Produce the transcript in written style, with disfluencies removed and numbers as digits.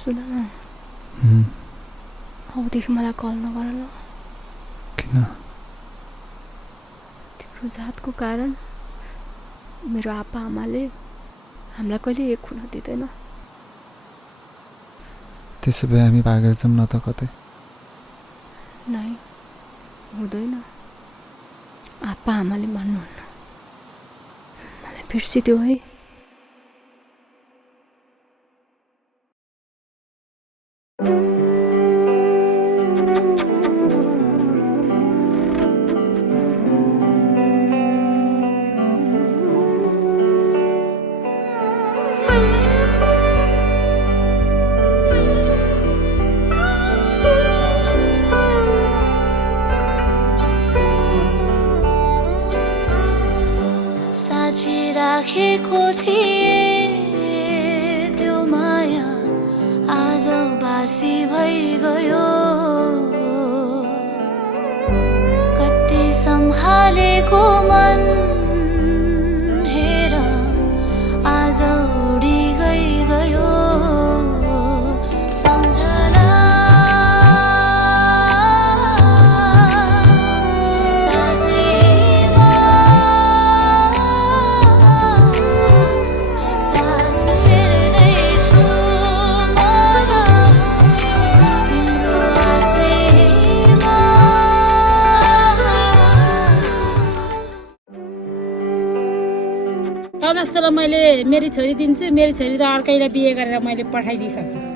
सुन न, अबदेखि मलाई कल नगर ल। किन? तिम्रो जातको कारण मेरो आप्पा आमाले हामीलाई कहिले एक हुन दिँदैन। त्यसो भए हामी भागेर जाऊँ न त कतै। नै हुँदैन, आप्पा आमाले मान्नुहुन्न। मलाई बिर्सिदियो है। राखेको थिए त्यो माया आज बासी भइगयो। कति सम्हालेको मन हेर आज उडी गयो। जस्तो मैले मेरी छोरी दिन्छु, मेरी छोरी त अर्कैलाई बिहे गरेर मैले पठाइदिइसकेँ।